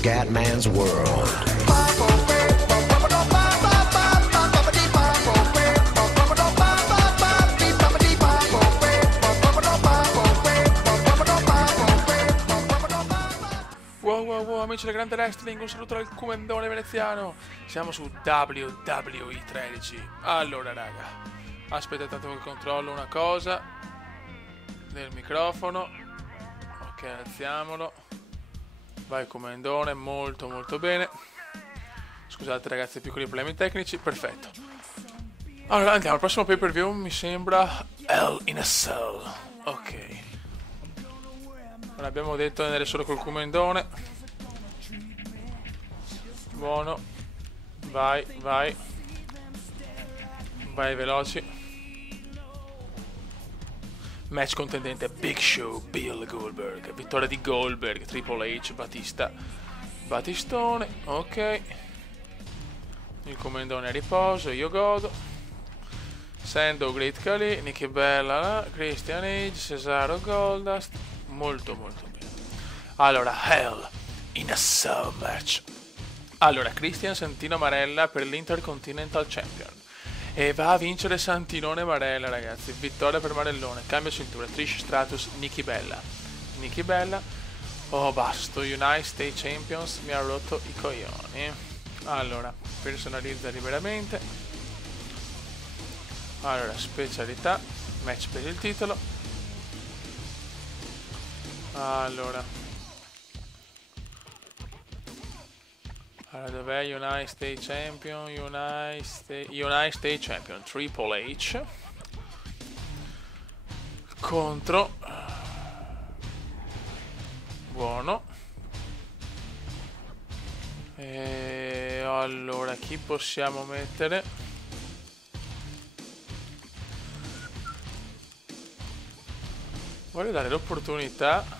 Scatman's World. Wow, amici del Grande Wrestling, un saluto dal Cumendone veneziano. Siamo su WWE 13. Allora raga, aspettate che controllo una cosa del microfono. Ok, alziamolo. Vai Cumendone, molto bene. Scusate ragazzi, piccoli problemi tecnici, perfetto. Allora andiamo, al prossimo pay per view mi sembra Hell in a Cell. Ok. Non abbiamo detto di andare solo col Cumendone. Buono. Vai veloci. Match contendente Big Show, Bill Goldberg. Vittoria di Goldberg, Triple H, Batistone. Ok. Il Cumendone a riposo, io godo. Sendo Great Khali, Nikki Bella, Christian Age, Cesaro Goldust. Molto bene. Allora, Hell in a Cell match. Allora, Christian Santino Marella per l'Intercontinental Champion. E va a vincere Santinone Marella, ragazzi. Vittoria per Marellone. Cambio cintura. Trish Stratus, Nikki Bella. Oh, basta. United States Champions mi ha rotto i coglioni. Allora, personalizza liberamente. Allora, specialità. Match per il titolo. Allora, dov'è United States Champion? United States Champion Triple H contro buono. E allora chi possiamo mettere? Voglio dare l'opportunità.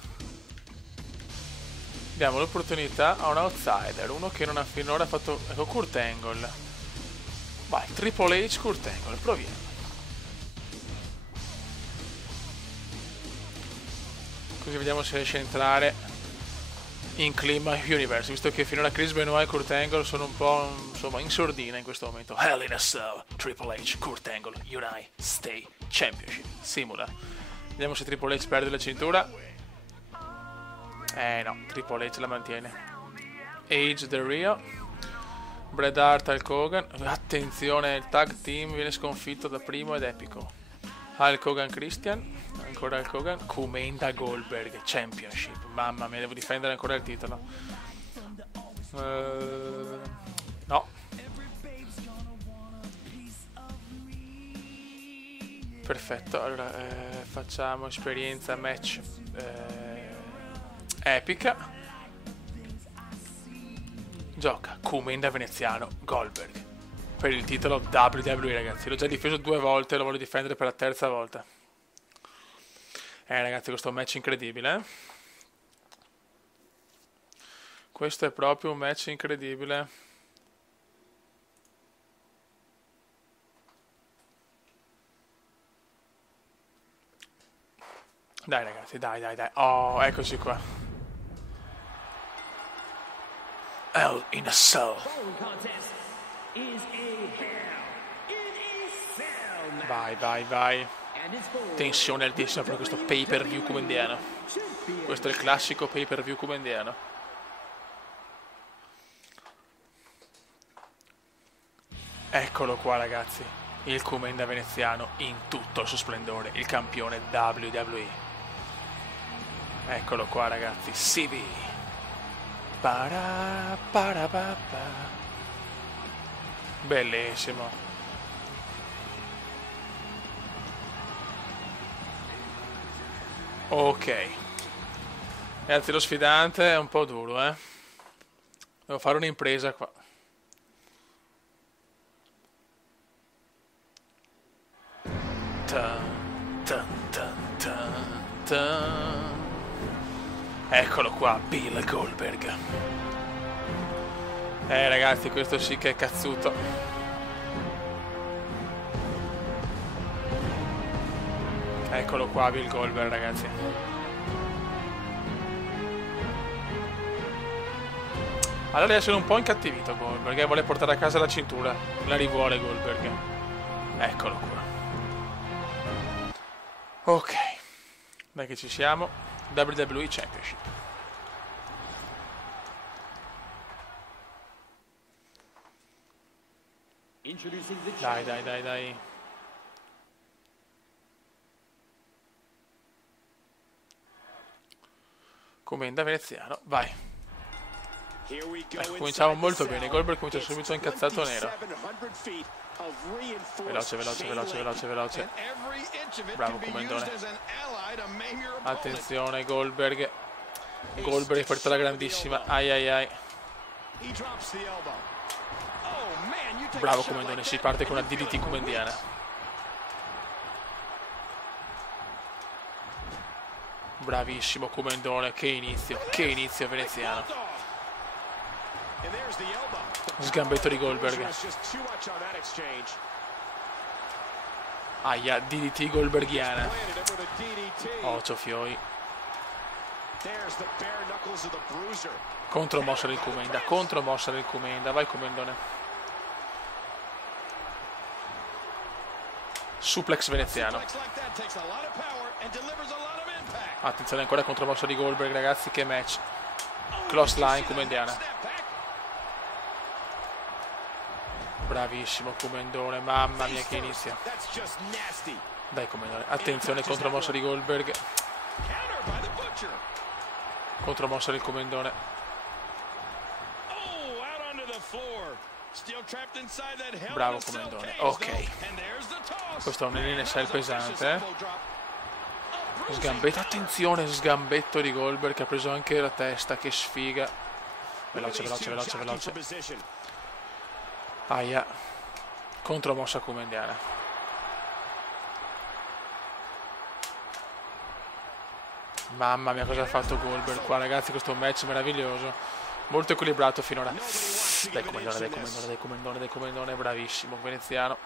Diamo l'opportunità a un outsider, uno che non ha finora fatto. Ecco, Kurt Angle. Vai, Triple H, Kurt Angle, proviamo. Così vediamo se riesce a entrare in clima Universe, visto che finora Chris Benoit e Kurt Angle sono un po' insomma in sordina in questo momento. Hell in a Cell, Triple H, Kurt Angle, United States Championship. Simula. Vediamo se Triple H perde la cintura. No, Triple H la mantiene. Age the Rio, Bret Hart Hulk Hogan. Attenzione, il tag team viene sconfitto da Primo ed Epico. Hulk Hogan Christian. Ancora Hulk Hogan. Kumenda Goldberg Championship. Mamma mia, devo difendere ancora il titolo. No. Perfetto, allora facciamo esperienza match epica. Gioca Kumenda veneziano Goldberg per il titolo WWE, ragazzi. L'ho già difeso 2 volte, lo voglio difendere per la 3ª volta. Ragazzi, questo è un match incredibile. Questo è proprio un match incredibile. Dai ragazzi, dai. Oh, eccoci qua. Hell in a Cell. Vai. Tensione altissima per questo pay per view cumendiano. Questo è il classico pay per view cumendiano. Eccolo qua ragazzi, il Kumenda veneziano in tutto il suo splendore, il campione WWE. Eccolo qua ragazzi, CV. Bellissimo. Ok. Ragazzi, lo sfidante è un po' duro, Devo fare un'impresa qua. Eccolo qua, Bill Goldberg. Ragazzi, questo sì che è cazzuto. Eccolo qua, Bill Goldberg, ragazzi. Allora deve essere un po' incattivito Goldberg, perché vuole portare a casa la cintura. La rivuole Goldberg. Eccolo qua. Ok. Dai che ci siamo. WWE Championship. Dai. Commenda veneziano, vai. Ecco, cominciamo molto bene. Goldberg comincia subito incazzato nero. Veloce. Bravo commendone. Attenzione Goldberg. Goldberg porta la grandissima. Ai. Bravo commendone, si parte con una DDT comendiana. Bravissimo commendone, che inizio veneziano. Sgambetto di Goldberg. Aia, DDT goldbergiana. Ocio fioi. Contromossa del Comenda, vai Comendone. Suplex veneziano. Attenzione ancora contromossa di Goldberg, ragazzi, che match. Close line comendiana. Bravissimo Comendone, mamma mia che inizio. Dai Comendone, attenzione contromossa di Goldberg. Contromossa del Comendone. Bravo Comendone, ok. Questo è un NSL pesante, Sgambetto, attenzione, sgambetto di Goldberg che ha preso anche la testa, che sfiga. Veloce. Aia. Contromossa comendiana. Mamma mia cosa ha fatto Goldberg qua, ragazzi, questo match meraviglioso. Molto equilibrato finora. Dai Comendone, bravissimo veneziano.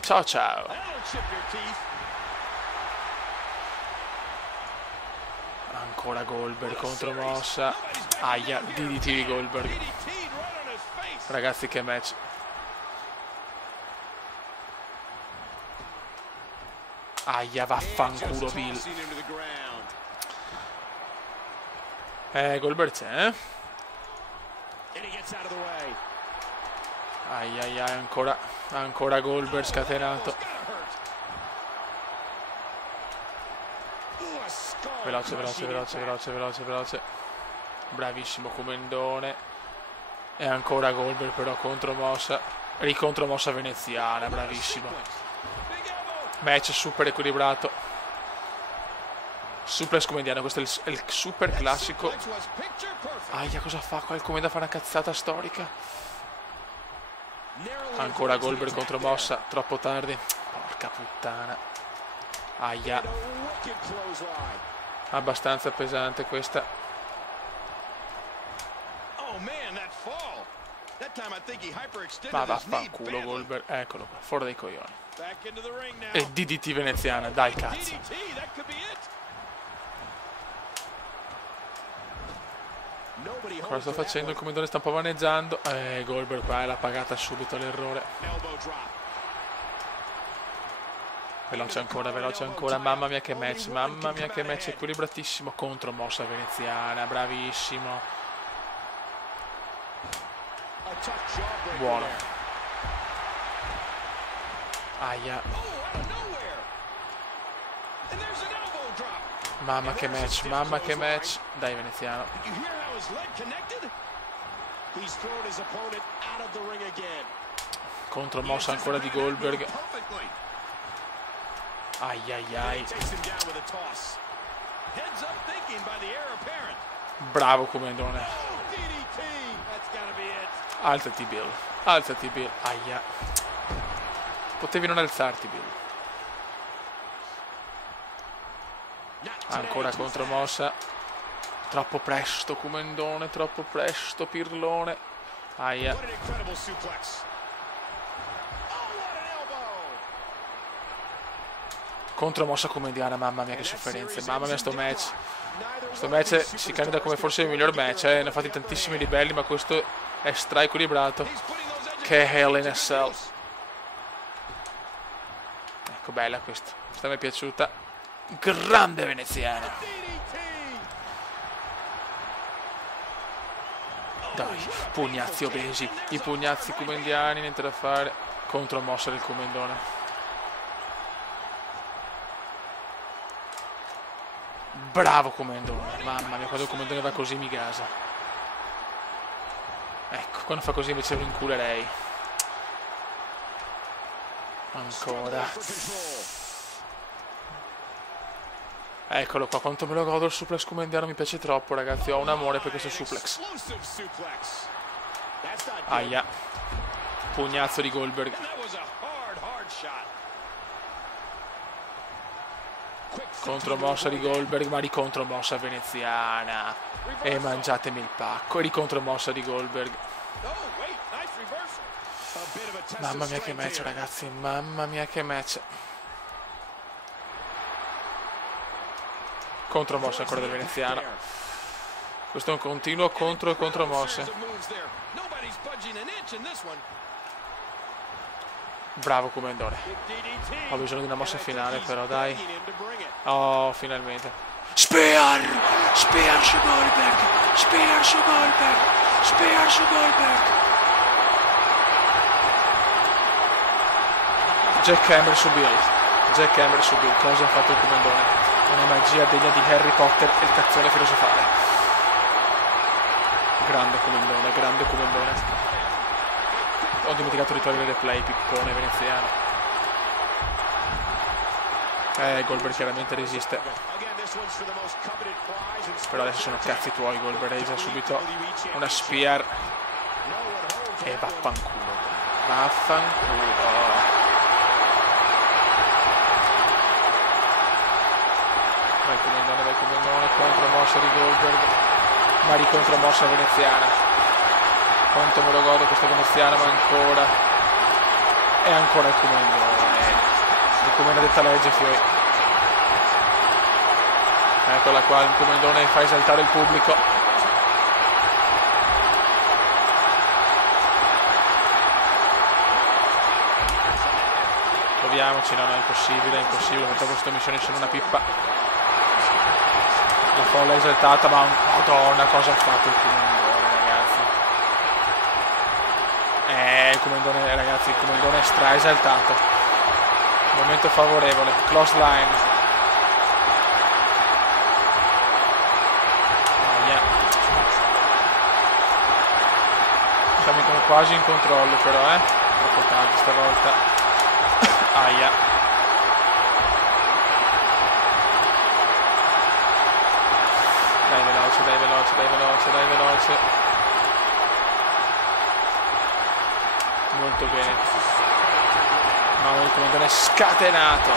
Ciao. Ancora Goldberg, contromossa. Aia, DDT di Goldberg. Ragazzi che match. Aia, vaffanculo Bill. Goldberg c'è, Aia, ancora Goldberg scatenato. Veloce. Bravissimo Comendone. E ancora Goldberg però contromossa. Ricontromossa veneziana, bravissimo. Match super equilibrato. Suplex comendiano, questo è il super classico. Aia, cosa fa qua il Comenda? Fa una cazzata storica. Ancora Goldberg contromossa, troppo tardi. Porca puttana. Aia. Abbastanza pesante questa. Ma vaffanculo Goldberg. Eccolo qua, fuori dai coglioni. E DDT veneziana, dai cazzo. Cosa sta facendo? Il Comendone sta un po' vaneggiando. Goldberg qua l'ha pagata subito l'errore. Veloce ancora. Mamma mia che match, equilibratissimo. Contromossa veneziana, bravissimo. Buono. Aia. Mamma che match. Dai veneziano. Contromossa ancora di Goldberg. Ai. Bravo Comendone. Alzati Bill. Aia. Potevi non alzarti Bill. Ancora contromossa. Troppo presto Comendone, troppo presto Pirlone. Aia. Contromossa comediana, mamma mia che sofferenze, mamma mia sto match. Sto match si candida come forse il miglior match, ne ha fatti tantissimi livelli, ma questo è stra equilibrato. Che Hell in a Cell. Ecco, bella questa mi è piaciuta. Grande veneziana. Dai, pugnazzi obesi, i pugnazzi comendiani, niente da fare. Contromossa del comendone. Bravo comendone, mamma mia, quando il comendone va così mi gasa. Ecco, quando fa così invece lo inculerei. Ancora. Eccolo qua, quanto me lo godo il suplex comendiano, mi piace troppo ragazzi, ho un amore per questo suplex. Aia. Pugnazzo di Goldberg. Contromossa di Goldberg, ma di contromossa veneziana. E mangiatemi il pacco. E di contromossa di Goldberg. Mamma mia che match ragazzi, mamma mia che match. Contromossa ancora del veneziano. Questo è un continuo contro e contromosse. Bravo comendone. Ho bisogno di una mossa finale però, dai. Oh, finalmente. Spear! Spear su Goldberg! Spear su Goldberg! Spear su Goldberg! Jackhammer su Bill. Jackhammer su Bill. Cosa ha fatto il comendone? Una magia degna di Harry Potter e il cazzone filosofale. Grande comendone, grande comendone. Ho dimenticato di togliere il replay, pippone veneziano. Goldberg chiaramente resiste. Però adesso sono cazzi tuoi, Goldberg resa subito una spear. E vaffanculo. Vaffanculo. Vai comendone, contromossa di Goldberg. Ma di contromossa veneziana. Quanto me lo godo questa veneziana, ma ancora. E ancora il comendone. Il comendone detta legge, fioi. Eccola qua, il comendone fa esaltare il pubblico. Proviamoci, no, è impossibile, dopo questa missione sono una pippa. La folla è esaltata, ma madonna cosa ha fatto il comendone, ragazzi. Il comendone, ragazzi, il comendone è stra esaltato. Momento favorevole, close line. Siamo quasi in controllo però, troppo tardi stavolta. Aia. Dai veloce, dai veloce, dai veloce, dai veloce. Molto bene. No, il comandante è scatenato.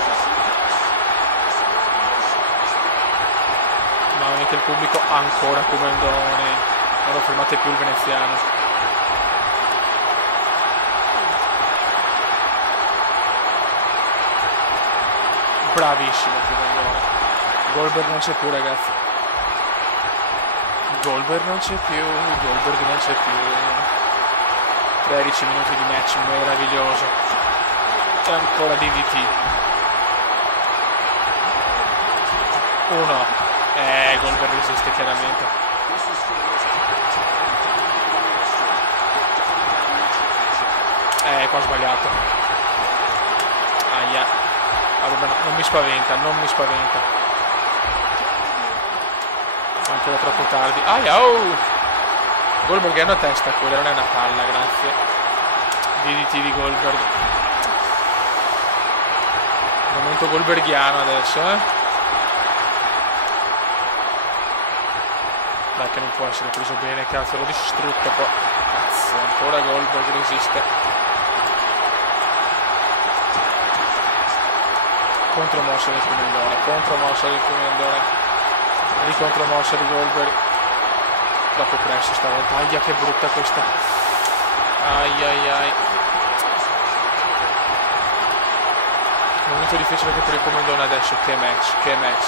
Mamma mia che il pubblico ancora comandone. Non lo fermate più il veneziano. Bravissimo comandone. Goldberg non c'è più ragazzi. Goldberg non c'è più. Goldberg non c'è più. 13 minuti di match meraviglioso. E ancora DDT. 1. Goldberg resiste chiaramente. Qua ho sbagliato. Aia. Vabbè, non mi spaventa, non mi spaventa. Ancora troppo tardi. Aia, oh! Goldberg è una testa, quella non è una palla, grazie. DDT di Goldberg. Momento goldbergiano adesso, Dai che non può essere preso bene, cazzo, l'ho distrutto poi. Cazzo, ancora Goldberg resiste. Contromossa del comandone, contromossa del comandone, di contromossa di Goldberg. Troppo presto stavolta. Aia che brutta questa. Ai ai ai. Momento difficile anche per il Comendone adesso. Che match, che match.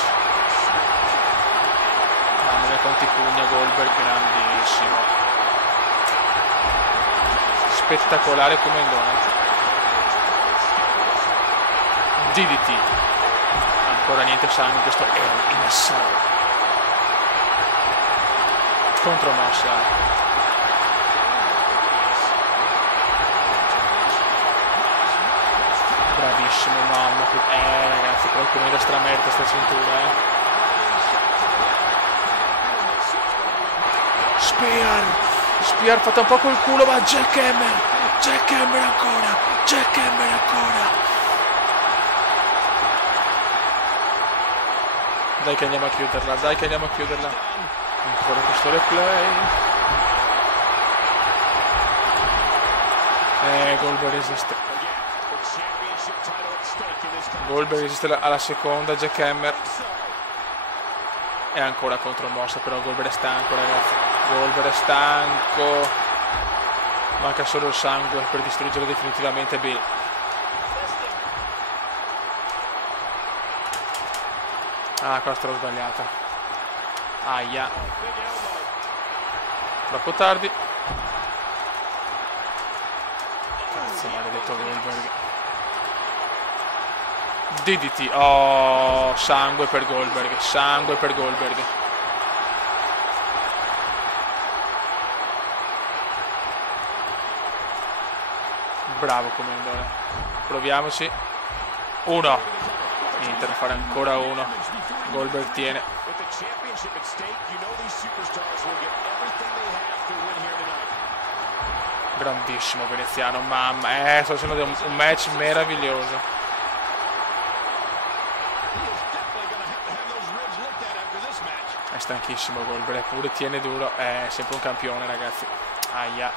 Mamma mia quanti pugni a Goldberg, grandissimo. Spettacolare Comendone. DDT. Ancora niente sangue, questo è in assalto. Contromossa. Bravissimo, mamma. Ragazzi, qualcuno da stramerita sta cintura, Spear fatta un po' col culo, ma Jack Hammer ancora. Dai che andiamo a chiuderla, ancora questo replay. Goldberg resiste alla seconda, Jack Hammer. E ancora contromossa, però Goldberg è stanco, ragazzi. Manca solo il sangue per distruggere definitivamente Bill. Ah, questa l'ho sbagliata. Aia. Troppo tardi. Cazzo, maledetto Goldberg. DDT. Oh, sangue per Goldberg. Bravo Comendone. Proviamoci. 1. Niente da fare, ancora 1. Goldberg tiene. Grandissimo veneziano, mamma. Sto facendo un match meraviglioso. È stanchissimo Goldberg, eppure tiene duro. È sempre un campione, ragazzi. Aia.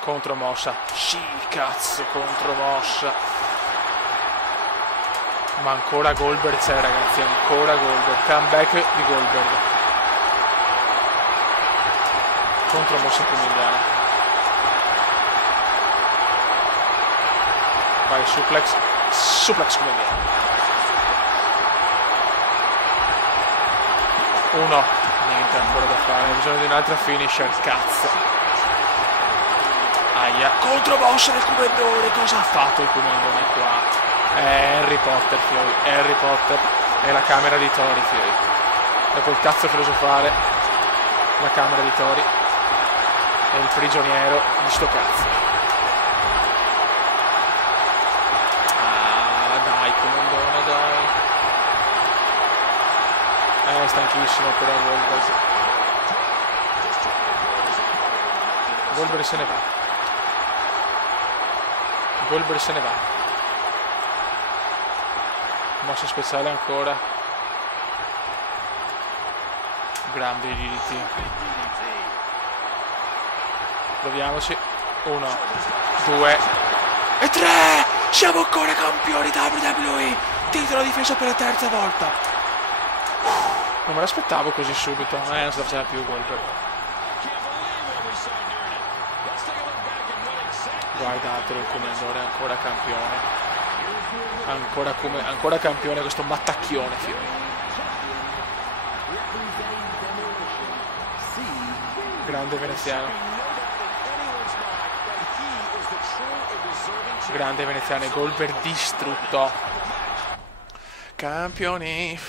Contromossa. Sì, cazzo, contromossa. Ma ancora Goldberg c'è, ragazzi, ancora Goldberg. Comeback di Goldberg. Contromossa comediana. Vai, suplex comediana. 1. Niente ancora da fare, ha bisogno di un'altra finisher, cazzo. Aia, contromossa del Comendone, cosa ha fatto il Comendone qua? Harry Potter, fiori, Harry Potter è la camera di Tori, fiori. Dopo il cazzo filosofale, la camera di Tori è il prigioniero di sto cazzo. Ah, dai Comendone, dai. È stanchissimo però Goldberg. Goldberg se ne va. Mossa speciale ancora. Grande DDT. Proviamoci. 1, 2 e 3. Siamo ancora campioni WWE. Titolo difeso per la terza volta. Non me l'aspettavo così subito. Non si faceva più Goldberg. Guardatelo, il Comendone è ancora campione. Ancora campione questo mattacchione, fiori. Grande veneziano. Grande veneziano e Goldberg distrutto. Campioni.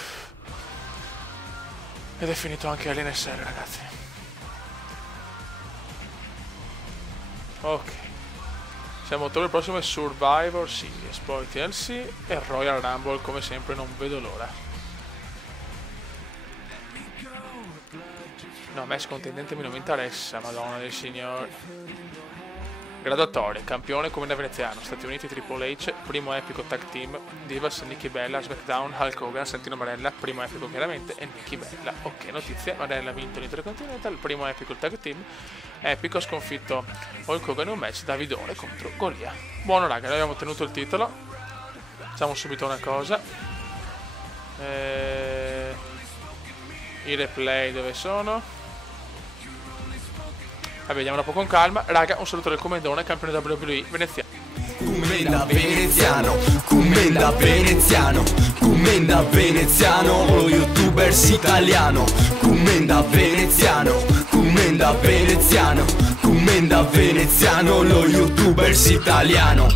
Ed è finito anche all'NSL, ragazzi. Ok. Siamo a ottobre, il prossimo è Survivor Series, poi TLC e Royal Rumble, come sempre non vedo l'ora. No, match contendente non mi interessa, madonna del signore. Graduatorie, campione come da veneziano, Stati Uniti Triple H, primo epico tag team, Divas, Nikki Bella, SmackDown, Hulk Hogan, Santino Marella, primo epico chiaramente e Nikki Bella. Ok, notizie, Marella ha vinto l'Intercontinental, primo epico tag team, epico ha sconfitto Hulk Hogan in un match Davidone contro Golia. Buono raga, noi abbiamo ottenuto il titolo, facciamo subito una cosa, i replay dove sono? Vabbè, vediamo un po' con calma. Raga, un saluto del Comendone, campione WWE veneziano. Commenda veneziano, commenda veneziano, commenda veneziano, lo youtubers italiano. Commenda veneziano, commenda veneziano, commenda veneziano, lo youtubers italiano.